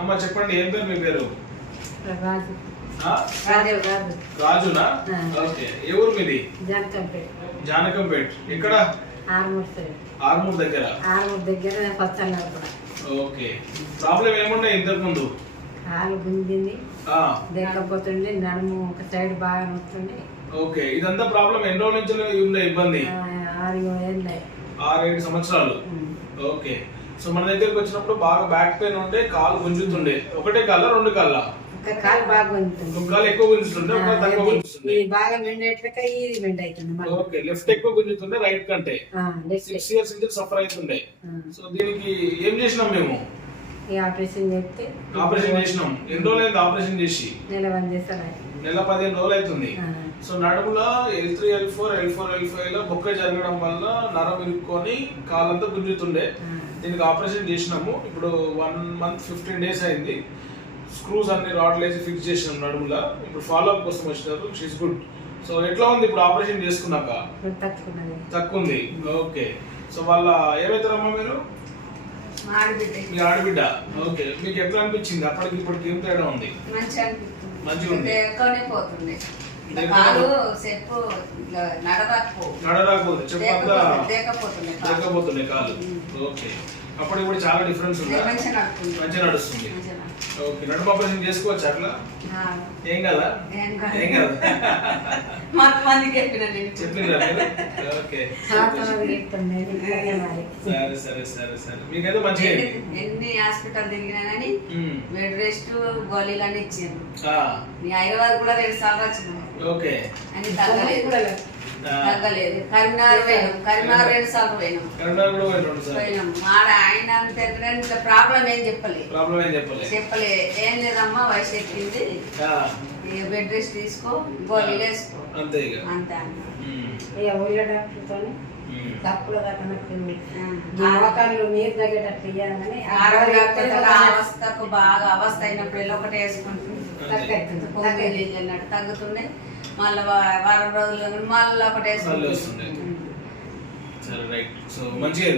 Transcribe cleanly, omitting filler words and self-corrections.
అమ్మ చెప్పండి, ఏం పేరు మీ పేరు? రాజు. ఆ? రాజు. రాజునా? ఓకే. ఏ ఊరు మీది? జానకంపేట. జానకంపేట్. ఎక్కడ? ఆర్మూర్ సైడ్. ఆర్మూర్ దగ్గర. ఆర్మూర్ దగ్గర ఫస్ట్ అన్నారు కూడా. ఓకే. ప్రాబ్లం ఏముండే ఇంతకు ముందు? కాలు గుంజింది, దేకపోతుండే, నడుము ఒక సైడ్ బాగా నొస్తుండే. ఓకే. ఇదంతా ప్రాబ్లం ఎన్ని రోజుల నుంచి ఉండే ఇబ్బంది? 6-7 సంవత్సరాలు. ఓకే. సో మన దగ్గరికి వచ్చినప్పుడు బాగా బ్యాక్ పెయిన్ ఉంటే, కాలు గుంజుతుండే. ఒకటే కాళ్ళ, రెండు కాళ్ళ? ఒక కాలు బాగా గుంజుతుంది. ఒక కాలు ఎక్కువ గుంజుతుండే, ఒక కాలు తక్కువ గుంజుతుంది. ఇది బాగా బెండ్ అయ్యేట్లక ఇది బెండ్ అవుతుంది. ఓకే. లెఫ్ట్ ఎక్కువ గుంజుతుండే రైట్ కంటే. 6 years నుంచి సఫర్ అవుతుండే. సో దీనికి ఏం చేసినాం మేము? ఆపరేషన్ చేస్తే. ఆపరేషన్ చేసినాం. ఎన్ని రోజులు అయింది ఆపరేషన్ చేసి? నెల 15 రోజులు అవుతుంది. సో నడుములో L3, L4, L5 లో బొక్క జరగడం వల్ల నరం ఇరుక్కొని కాలంతా గుంజుతుండే. దీనికి ఆపరేషన్ చేసినాము. ఇప్పుడు 1 month 15 days అయింది. స్క్రూస్ అన్ని రాడ్లు వేసి ఫిక్స్ చేసినాం నడుములో. ఇప్పుడు ఫాలో అప్ కోసం వచ్చినారు. She's good. సో ఎట్లా ఉంది ఇప్పుడు ఆపరేషన్ చేసుకున్నాక? తక్కువ ఉంది. ఓకే. సో వాళ్ళ ఏమైతారమ్మా మీరు? మీ ఆడబిడ్డ. ఓకే. మీకు ఎట్లా అనిపించింది? అప్పటికి ఇప్పటికి ఏం తేడా ఉంది? మంచిగా ఉంది. నడరాకపోతుంది, చెప్పంతా లేకపోతుండే కాలు. ఓకే. అప్పుడు ఇప్పుడు చాలా డిఫరెన్స్ ఉంది. మంచిగా నడుస్తుంది. ఓకే. నడుము ఆపరేషన్ చేసుకోవచ్చు అట్లా? ఏం కదా? ఏం కదా? చెప్పిందా? ఓకే. సరే. మీకైతే మంచిగా ఎన్ని హాస్పిటల్ తిరిగినా గానీ బెడ్ రెస్ట్ గోళీలు అన్ని ఇచ్చాను. హైదరాబాద్ కూడా 2 సార్లు వచ్చినాయి. ఓకే. అని తగ్గలేదు. కరీంనగర్ పోయినాం. కరీంనగర్ 2 సార్లు పోయినాం. ఆడ ఆయన అంత ప్రాబ్లం ఏం చెప్పలే. ఏం లేదమ్మా, వయసు ఎక్కింది, బెడ్ రెస్ట్ తీసుకో, గోళీలు వేసుకో, అంతే అన్న. తప్పులు నీరు తగ్గేటట్టు ఇయ్యాలని అవస్థకు బాగా అవస్థ అయినప్పుడు ఒకటి వేసుకుంటుంది, తగ్గుతుండే. మళ్ళీ వారం రోజులు మళ్ళీ ఒకటి వేసుకుంటుంది. సరే, రైట్. సో మంచిగా